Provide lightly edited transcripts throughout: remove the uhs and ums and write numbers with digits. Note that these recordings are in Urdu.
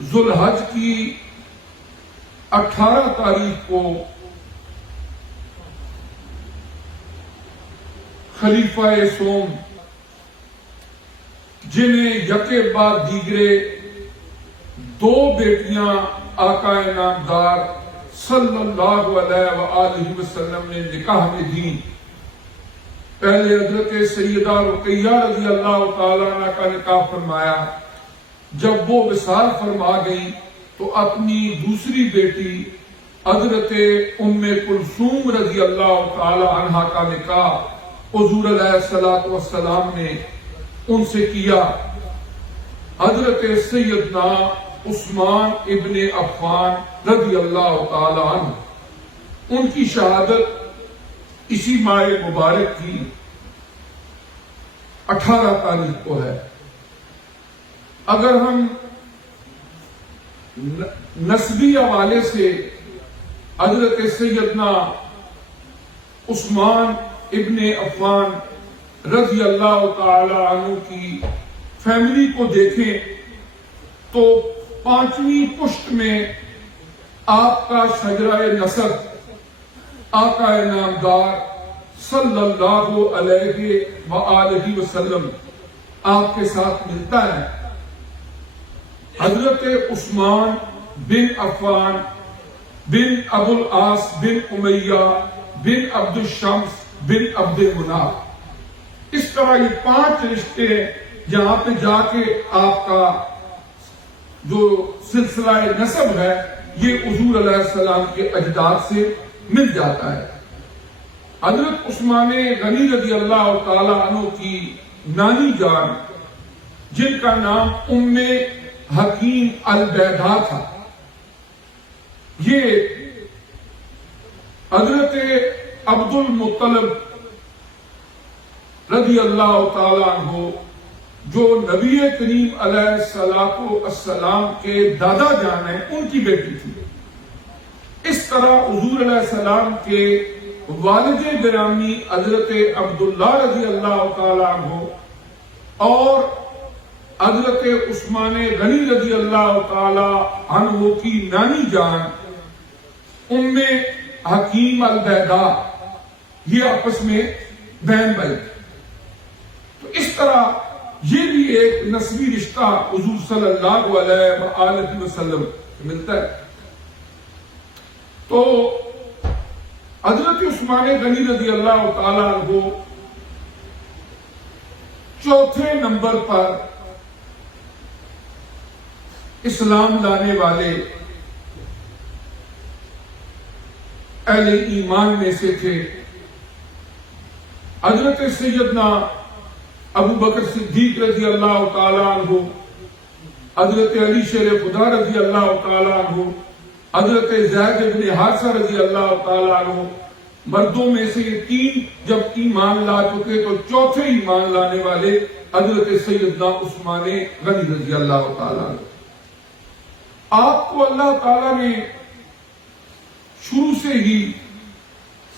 ذوالحج کی 18 تاریخ کو خلیفہ سوم جنہیں یکے بعد دیگرے 2 بیٹیاں آقا نامدار صلی اللہ علیہ وآلہ وسلم نے نکاح میں دیں، پہلے حضرت سیدہ رقیہ رضی اللہ تعالیٰ عنہ کا نکاح فرمایا۔ جب وہ وصال فرما گئی تو اپنی دوسری بیٹی حضرت ام کلثوم رضی اللہ تعالیٰ عنہ کا نکاح حضور علیہ الصلوۃ والسلام نے ان سے کیا۔ حضرت سیدنا عثمان ابن عفان رضی اللہ تعالی عنہ، ان کی شہادت اسی ماہ مبارک کی 18 تاریخ کو ہے۔ اگر ہم نسبی حوالے سے حضرت سیدنا عثمان ابن عفان رضی اللہ تعالی عنہ کی فیملی کو دیکھیں تو 5ویں پشت میں آپ کا شجرہ نسب آقا نامدار صلی اللہ علیہ وآلہ وسلم آپ کے ساتھ ملتا ہے۔ حضرت عثمان بن عفان بن ابو العاص بن امیہ بن عبد الشمس بن عبد مناف، اس طرح یہ 5 رشتے ہیں جہاں پہ جا کے آپ کا جو سلسلہ نسب ہے یہ حضور علیہ السلام کے اجداد سے مل جاتا ہے۔ حضرت عثمان غنی رضی اللہ تعالی عنہ کی نانی جان جن کا نام ام حکیم البیدا تھا، یہ حضرت عبد المطلب رضی اللہ تعالی عنہ جو نبی کریم علیہ السلام کے دادا جان ہیں ان کی بیٹی تھی۔ اس طرح حضور علیہ السلام کے والد گرامی حضرت عبداللہ رضی اللہ تعالی عنہ اور حضرت عثمان غنی رضی اللہ تعالی عنہ کی نانی جان ام حکیم البیدا یہ آپس میں بہن بھائی، تو اس طرح یہ بھی ایک نسبی رشتہ حضور صلی اللہ علیہ وآلہ وسلم ملتا ہے۔ تو حضرت عثمان غنی رضی اللہ تعالی عنہ 4تھے نمبر پر اسلام لانے والے اہل ایمان میں سے تھے۔ حضرت سیدنا ابو بکر صدیق رضی اللہ تعالی عنہ، حضرت علی شیر خدا رضی اللہ تعالی عنہ، حضرت زید بن حارثہ رضی اللہ تعالی عنہ، مردوں میں سے یہ 3 جب ایمان لا چکے تو 4تھے ایمان لانے والے حضرت سیدنا عثمان غنی رضی اللہ تعالی عنہ۔ آپ کو اللہ تعالیٰ نے شروع سے ہی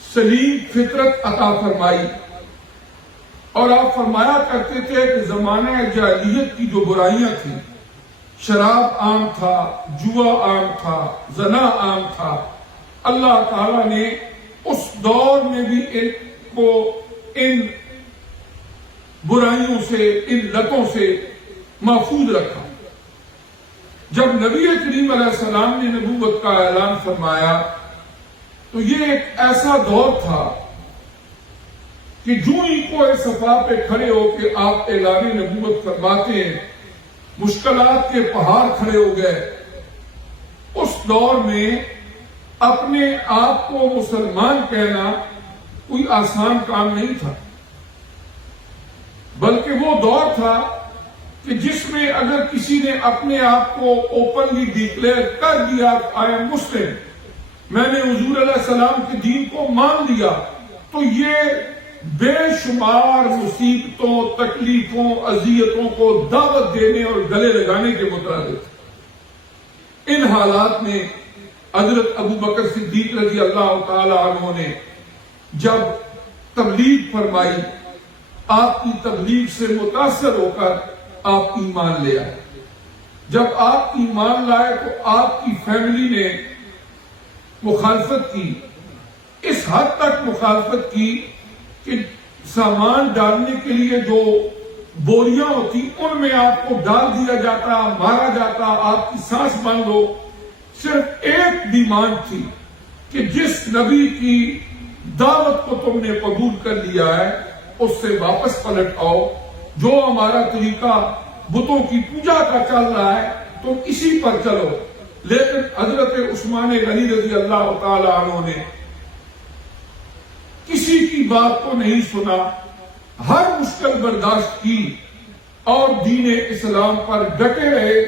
سلیم فطرت عطا فرمائی، اور آپ فرمایا کرتے تھے کہ زمانہ جاہلیت کی جو برائیاں تھیں، شراب عام تھا، جوا عام تھا، زنا عام تھا، اللہ تعالیٰ نے اس دور میں بھی ان برائیوں سے، ان لتوں سے محفوظ رکھا۔ جب نبی کریم علیہ السلام نے نبوت کا اعلان فرمایا تو یہ ایک ایسا دور تھا کہ جو ہی کوئی صفا پہ کھڑے ہو کے آپ اعلان نبوت فرماتے ہیں، مشکلات کے پہاڑ کھڑے ہو گئے۔ اس دور میں اپنے آپ کو مسلمان کہنا کوئی آسان کام نہیں تھا، بلکہ وہ دور تھا کہ جس میں اگر کسی نے اپنے آپ کو اوپنلی ڈکلیئر کر دیا آئی ایم مسلم، میں نے حضور علیہ السلام کے دین کو مان لیا، تو یہ بے شمار مصیبتوں، تکلیفوں، اذیتوں کو دعوت دینے اور گلے لگانے کے مترادف۔ ان حالات میں حضرت ابو بکر صدیق رضی اللہ تعالی عنہ نے جب تبلیغ فرمائی، آپ کی تبلیغ سے متاثر ہو کر آپ ایمان لے آئے۔ جب آپ ایمان لائے تو آپ کی فیملی نے مخالفت کی، اس حد تک مخالفت کی کہ سامان ڈالنے کے لیے جو بوریاں ہوتی ان میں آپ کو ڈال دیا جاتا، مارا جاتا، آپ کی سانس بند ہو۔ صرف ایک ڈیمانڈ تھی کہ جس نبی کی دعوت کو تم نے قبول کر لیا ہے اس سے واپس پلٹ آؤ، جو ہمارا طریقہ بتوں کی پوجا کا چل رہا ہے تم اسی پر چلو۔ لیکن حضرت عثمان غنی رضی اللہ تعالی عنہ نے کسی کی بات کو نہیں سنا، ہر مشکل برداشت کی اور دین اسلام پر ڈٹے رہے۔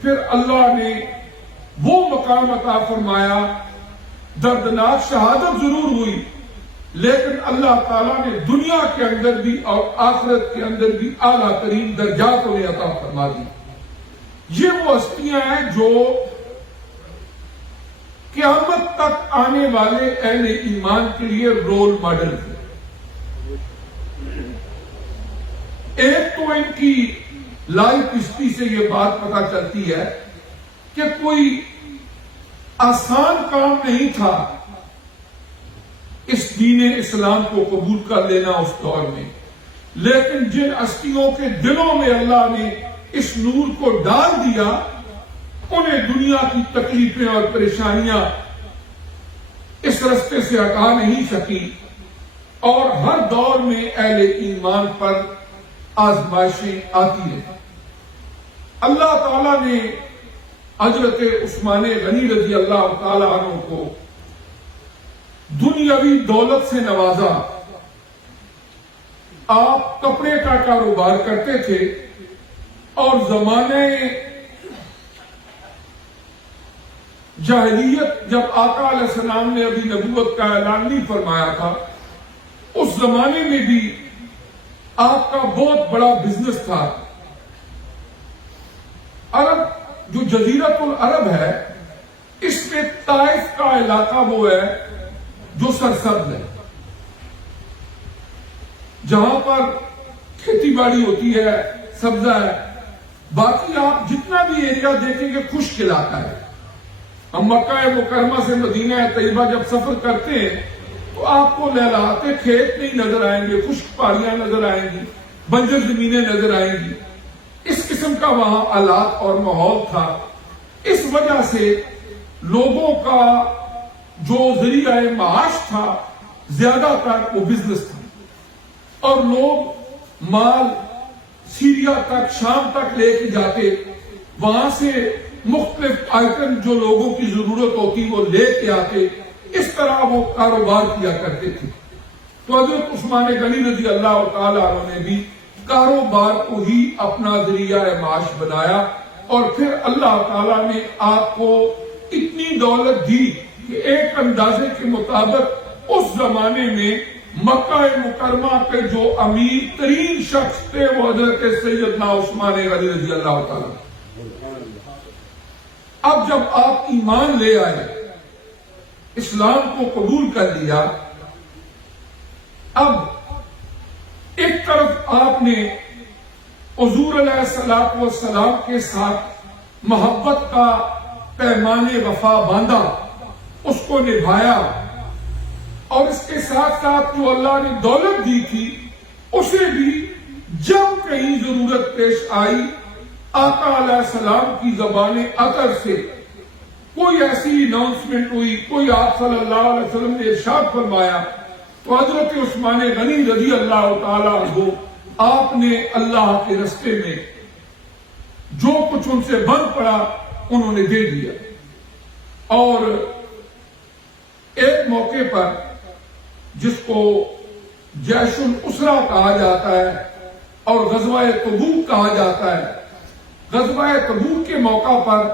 پھر اللہ نے وہ مقام عطا فرمایا، دردناک شہادت ضرور ہوئی لیکن اللہ تعالیٰ نے دنیا کے اندر بھی اور آخرت کے اندر بھی اعلیٰ ترین درجات انہیں عطا فرما دی۔ یہ وہ ہستیاں ہیں جو قیامت تک آنے والے اہل ایمان کے لیے رول ماڈل ہیں۔ ایک تو ان کی لائف ہسٹری سے یہ بات پتہ چلتی ہے کہ کوئی آسان کام نہیں تھا اس دین اسلام کو قبول کر لینا اس دور میں، لیکن جن ہستیوں کے دلوں میں اللہ نے اس نور کو ڈال دیا انہیں دنیا کی تکلیفیں اور پریشانیاں اس رستے سے ہٹا نہیں سکی، اور ہر دور میں اہل ایمان پر آزمائشیں آتی ہیں۔ اللہ تعالیٰ نے حضرت عثمان غنی رضی اللہ تعالی عنہ کو دنیاوی دولت سے نوازا۔ آپ کپڑے کا کاروبار کرتے تھے اور زمانے جاہلیت جب آقا علیہ السلام نے ابھی نبوت کا اعلان نہیں فرمایا تھا، اس زمانے میں بھی آپ کا بہت بڑا بزنس تھا۔ عرب جو جزیرت العرب ہے اس میں طائف کا علاقہ وہ ہے جو سرسبز ہے، جہاں پر کھیتی باڑی ہوتی ہے، سبزہ ہے۔ باقی آپ جتنا بھی ایریا دیکھیں گے خشک علاقہ ہے۔ ہم مکہ مکرمہ سے مدینہ طیبہ جب سفر کرتے ہیں تو آپ کو لہلاتے کھیت نہیں نظر آئیں گے، خشک پہاڑیاں نظر آئیں گی، بنجر زمینیں نظر آئیں گی۔ اس قسم کا وہاں حالات اور ماحول تھا۔ اس وجہ سے لوگوں کا جو ذریعہ معاش تھا زیادہ تر وہ بزنس تھا، اور لوگ مال سیریا تک، شام تک لے کے جاتے، وہاں سے مختلف آئٹم جو لوگوں کی ضرورت ہوتی وہ لے کے آتے، اس طرح وہ کاروبار کیا کرتے تھے۔ تو حضرت عثمان غنی رضی اللہ تعالی عنہ نے بھی کاروبار کو ہی اپنا ذریعہ معاش بنایا، اور پھر اللہ تعالیٰ نے آپ کو اتنی دولت دی کہ ایک اندازے کے مطابق اس زمانے میں مکہ مکرمہ کے جو امیر ترین شخص تھے وہ حضرت سیدنا عثمان غنی رضی اللہ تعالیٰ۔ اب جب آپ ایمان لے آئے، اسلام کو قبول کر لیا، اب ایک طرف آپ نے حضور علیہ السلام کے ساتھ محبت کا پیمان وفا باندھا، اس کو نبھایا، اور اس کے ساتھ ساتھ جو اللہ نے دولت دی تھی اسے بھی جب کہیں ضرورت پیش آئی آقا علیہ السلام کی زبان اطہر سے کوئی ایسی اناؤنسمنٹ ہوئی، کوئی آپ صلی اللہ علیہ وسلم نے ارشاد فرمایا تو حضرت عثمان غنی رضی اللہ تعالیٰ عنہ آپ نے اللہ کے رستے میں جو کچھ ان سے بن پڑا انہوں نے دے دیا۔ اور ایک موقع پر جس کو جیش الاسرہ کہا جاتا ہے اور غزوہ تبوک کہا جاتا ہے، غزوہ تبوک کے موقع پر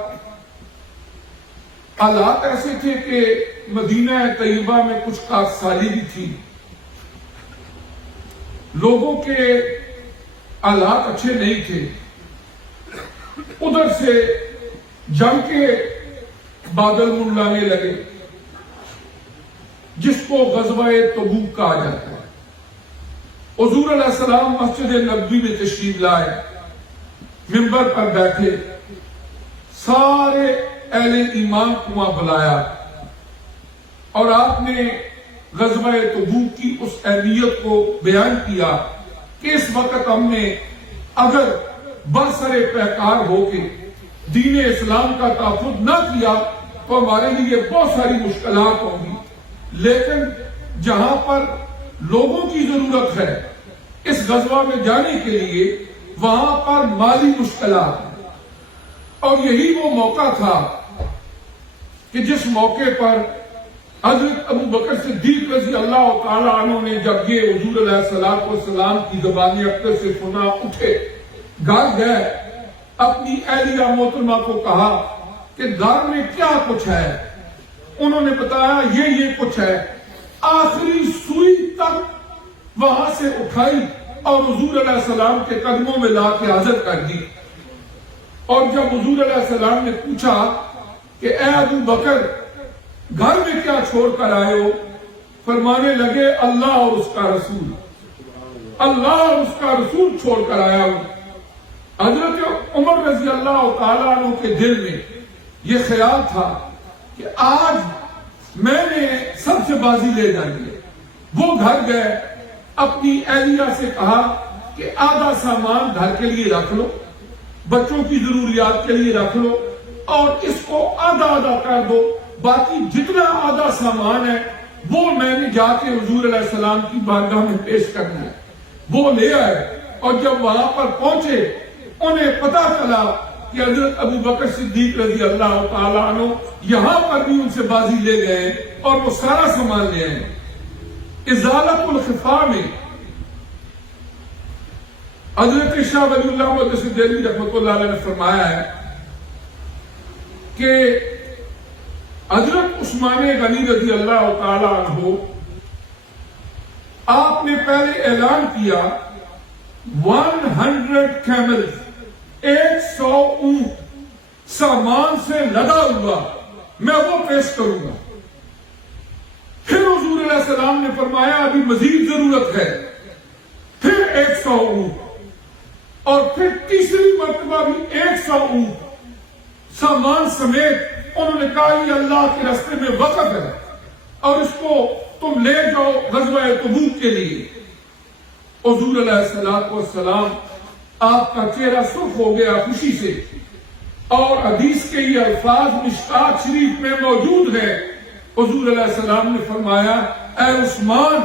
حالات ایسے تھے کہ مدینہ طیبہ میں کچھ خاکسالی بھی تھی، لوگوں کے حالات اچھے نہیں تھے، ادھر سے جنگ کے بادل منڈلانے لگے جس کو غزوہ تبوک کہا جاتا ہے۔ حضور علیہ السلام مسجد نبوی میں تشریف لائے، منبر پر بیٹھے، سارے اہل ایمان کو وہاں بلایا اور آپ نے غزوہ تبوک کی اس اہمیت کو بیان کیا کہ اس وقت ہم نے اگر برسر پیکار ہو کے دین اسلام کا تحفظ نہ کیا تو ہمارے لیے بہت ساری مشکلات ہوں گی، لیکن جہاں پر لوگوں کی ضرورت ہے اس غزوہ میں جانے کے لیے وہاں پر مالی مشکلات ہیں، اور یہی وہ موقع تھا کہ جس موقع پر حضرت ابو بکر صدیق رضی اللہ تعالیٰ عنہ نے جب یہ حضور علیہ السلام کی زبان اختر سے سنا، اٹھے، گھر گئے، اپنی اہلیہ محترمہ کو کہا کہ گھر میں کیا کچھ ہے؟ انہوں نے بتایا یہ کچھ ہے، آخری سوئی تک وہاں سے اٹھائی اور حضور علیہ السلام کے قدموں میں لا کے حاضر کر دی۔ اور جب حضور علیہ السلام نے پوچھا کہ اے ابو بکر گھر میں کیا چھوڑ کر آئے ہو، فرمانے لگے اللہ اور اس کا رسول، اللہ اور اس کا رسول چھوڑ کر آیا ہوں۔ حضرت عمر رضی اللہ تعالیٰ عنہ کے دل میں یہ خیال تھا کہ آج میں نے سب سے بازی لے جائیں گے۔ وہ گھر گئے، اپنی اہلیہ سے کہا کہ آدھا سامان گھر کے لیے رکھ لو، بچوں کی ضروریات کے لیے رکھ لو، اور اس کو آدھا آدھا کر دو، باقی جتنا آدھا سامان ہے وہ میں نے جا کے حضور علیہ السلام کی بارگاہ میں پیش کرنا ہے۔ وہ لے آئے، اور جب وہاں پر پہنچے انہیں پتا چلا کہ حضرت ابو بکر صدیق رضی اللہ تعالیٰ عنہ یہاں پر بھی ان سے بازی لے گئے اور وہ سارا سامان لے آئے۔ ازالت الخفا میں حضرت شاہ ولی اللہ محدث دہلوی رحمۃ اللہ علیہ نے فرمایا ہے کہ حضرت عثمان غنی رضی اللہ تعالیٰ عنہ آپ نے پہلے اعلان کیا 100 کیملز، 100 اونٹ سامان سے لدا ہوا میں وہ پیش کروں گا۔ پھر حضور علیہ السلام نے فرمایا ابھی مزید ضرورت ہے، پھر 100 اونٹ، اور پھر تیسری مرتبہ بھی 100 اونٹ سامان سمیت۔ انہوں نے کہا یہ اللہ کے راستے میں وقف ہے اور اس کو تم لے جاؤ غزوہ تبوک کے لیے۔ حضور علیہ السلام آپ کا چہرہ سرخ ہو گیا خوشی سے، اور حدیث کے یہ الفاظ مشکات شریف میں موجود ہیں۔ حضور علیہ السلام نے فرمایا اے عثمان،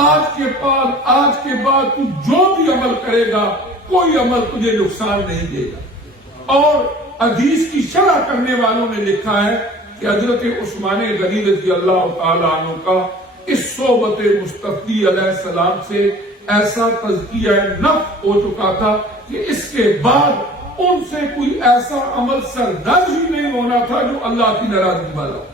آج کے بعد تو جو بھی عمل کرے گا کوئی عمل تجھے نقصان نہیں دے گا۔ اور حدیث کی شرح کرنے والوں نے لکھا ہے کہ حضرت عثمان غنی رضی اللہ تعالیٰ عنہ کا اس صحبت مصطفی علیہ السلام سے ایسا تزکیہ نفس ہو چکا تھا کہ اس کے بعد ان سے کوئی ایسا عمل سردرج ہی نہیں ہونا تھا جو اللہ کی ناراضگی والا ہو۔